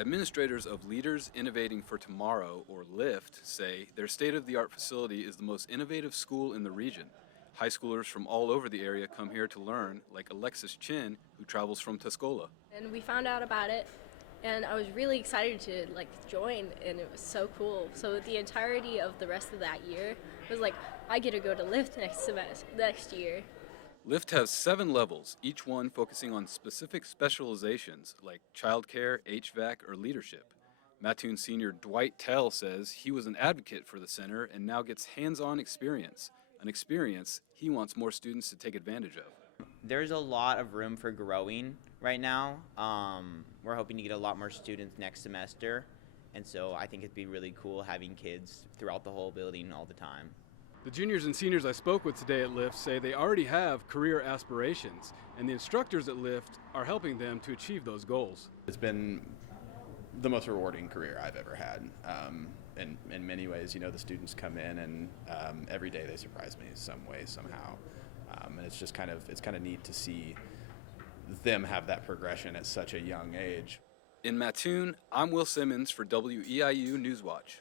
Administrators of Leaders Innovating for Tomorrow, or LIFT, say their state-of-the-art facility is the most innovative school in the region. High schoolers from all over the area come here to learn, like Alexis Chin, who travels from Tuscola. And we found out about it, and I was really excited to join, and it was so cool. So the entirety of the rest of that year was like, I get to go to LIFT next year. LIFT has 7 levels, each one focusing on specific specializations like childcare, HVAC, or leadership. Mattoon senior Dwight Tell says he was an advocate for the center and now gets hands-on experience, an experience he wants more students to take advantage of. There's a lot of room for growing right now. We're hoping to get a lot more students next semester, and so I think it'd be really cool having kids throughout the whole building all the time. The juniors and seniors I spoke with today at LIFT say they already have career aspirations, and the instructors at LIFT are helping them to achieve those goals. It's been the most rewarding career I've ever had. In many ways, the students come in and every day they surprise me some way, somehow. And it's just kind of neat to see them have that progression at such a young age. In Mattoon, I'm Will Simmons for WEIU Newswatch.